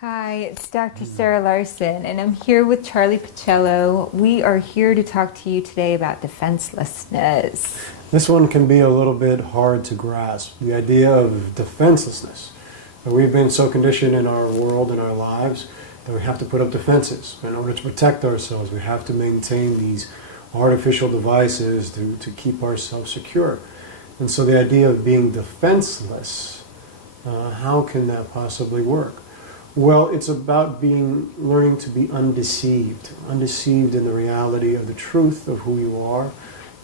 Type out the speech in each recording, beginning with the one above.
Hi, it's Dr. Sarah Larsen, and I'm here with Charlie Pacello. We are here to talk to you today about defenselessness. This one can be a little bit hard to grasp, the idea of defenselessness. We've been so conditioned in our world, in our lives, that we have to put up defenses. In order to protect ourselves, we have to maintain these artificial devices to keep ourselves secure. And so the idea of being defenseless, how can that possibly work? Well, it's about learning to be undeceived in the reality of the truth of who you are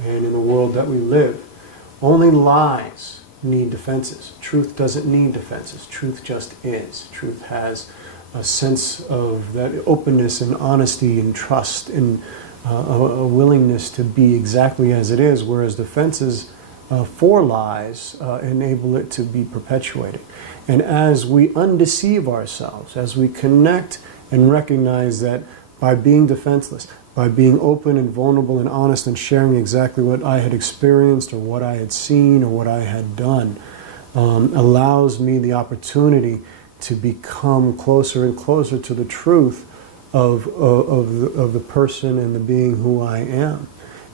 and in the world that we live. Only lies need defenses. Truth doesn't need defenses. Truth just is. Truth has a sense of that openness and honesty and trust and a willingness to be exactly as it is, whereas defenses for lies enable it to be perpetuated. And as we undeceive ourselves, as we connect and recognize that by being defenseless, by being open and vulnerable and honest and sharing exactly what I had experienced or what I had seen or what I had done, allows me the opportunity to become closer and closer to the truth of the person and the being who I am.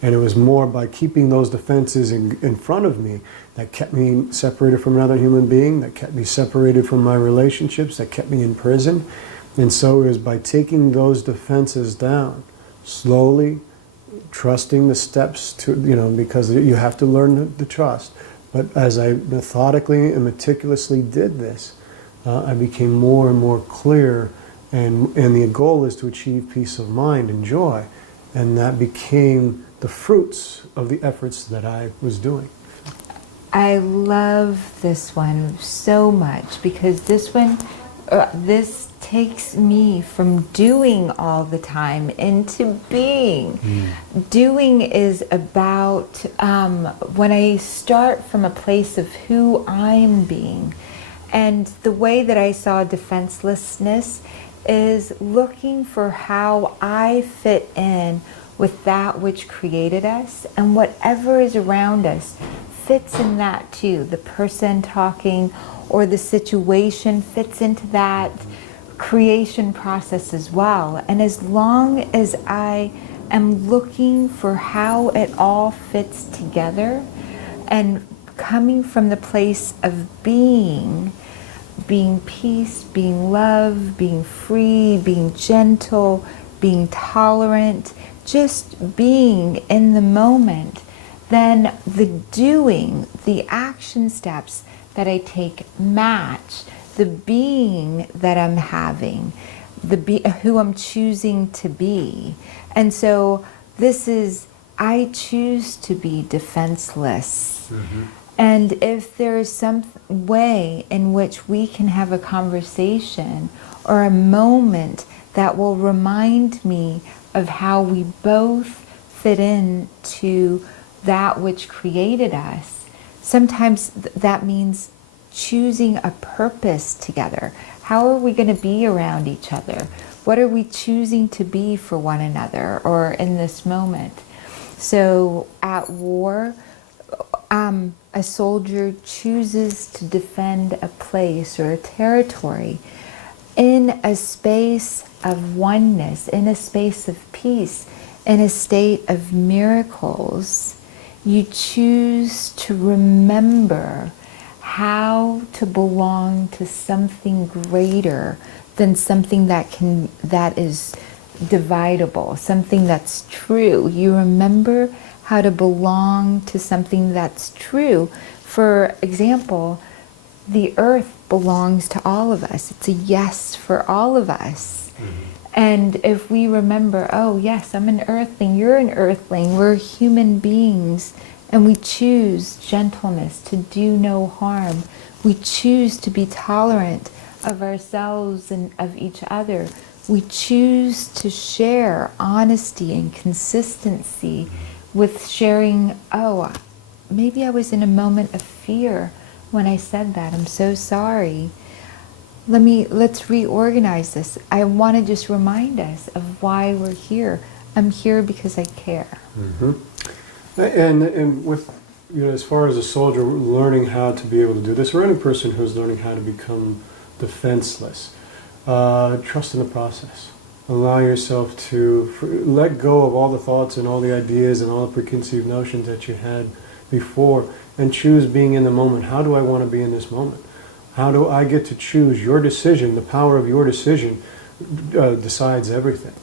And it was more by keeping those defenses in front of me that kept me separated from another human being, that kept me separated from my relationships, that kept me in prison. And so it was by taking those defenses down, slowly, trusting the steps to, because you have to learn to trust. But as I methodically and meticulously did this, I became more and more clear, and the goal is to achieve peace of mind and joy. And that became the fruits of the efforts that I was doing. I love this one so much because this takes me from doing all the time into being. Doing is about when I start from a place of who I'm being. And the way that I saw defenselessness is looking for how I fit in with that which created us, and whatever is around us fits in that too. The person talking or the situation fits into that creation process as well. And as long as I am looking for how it all fits together and coming from the place of being peace, being love, being free, being gentle, being tolerant, just being in the moment, then the doing, the action steps that I take match the being that I'm having, who I'm choosing to be. And so this is, I choose to be defenseless. Mm-hmm. And if there is some way in which we can have a conversation or a moment that will remind me of how we both fit into that which created us, sometimes that means choosing a purpose together. How are we going to be around each other? What are we choosing to be for one another or in this moment? So at war, a soldier chooses to defend a place or a territory in a space of oneness, in a space of peace, in a state of miracles. You choose to remember how to belong to something greater than something that is dividable, something that's true. You remember how to belong to something that's true. For example, the earth belongs to all of us. It's a yes for all of us. Mm-hmm. And if we remember, oh yes, I'm an earthling, you're an earthling, we're human beings, and we choose gentleness, to do no harm. We choose to be tolerant of ourselves and of each other. We choose to share honesty and consistency with sharing, oh, maybe I was in a moment of fear when I said that. I'm so sorry. Let's reorganize this. I want to just remind us of why we're here. I'm here because I care. Mm-hmm. And with, as far as a soldier learning how to be able to do this, or any person who's learning how to become defenseless, trust in the process. Allow yourself to let go of all the thoughts and all the ideas and all the preconceived notions that you had before, and choose being in the moment. How do I want to be in this moment? How do I get to choose? Your decision, the power of your decision decides everything.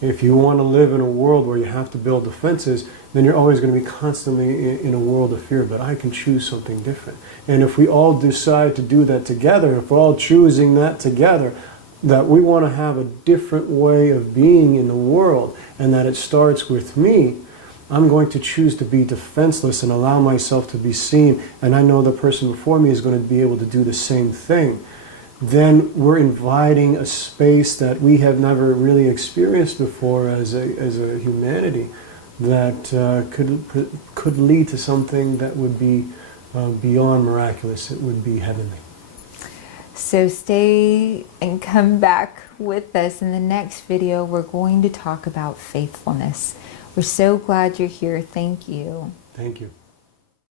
If you want to live in a world where you have to build defenses, then you're always going to be constantly in a world of fear. But I can choose something different. And if we all decide to do that together, if we're all choosing that together, that we want to have a different way of being in the world, and that it starts with me, I'm going to choose to be defenseless and allow myself to be seen, and I know the person before me is going to be able to do the same thing. Then we're inviting a space that we have never really experienced before as a humanity, that could lead to something that would be beyond miraculous. It would be heavenly. So stay and come back with us. In the next video, we're going to talk about faithfulness. We're so glad you're here. Thank you. Thank you.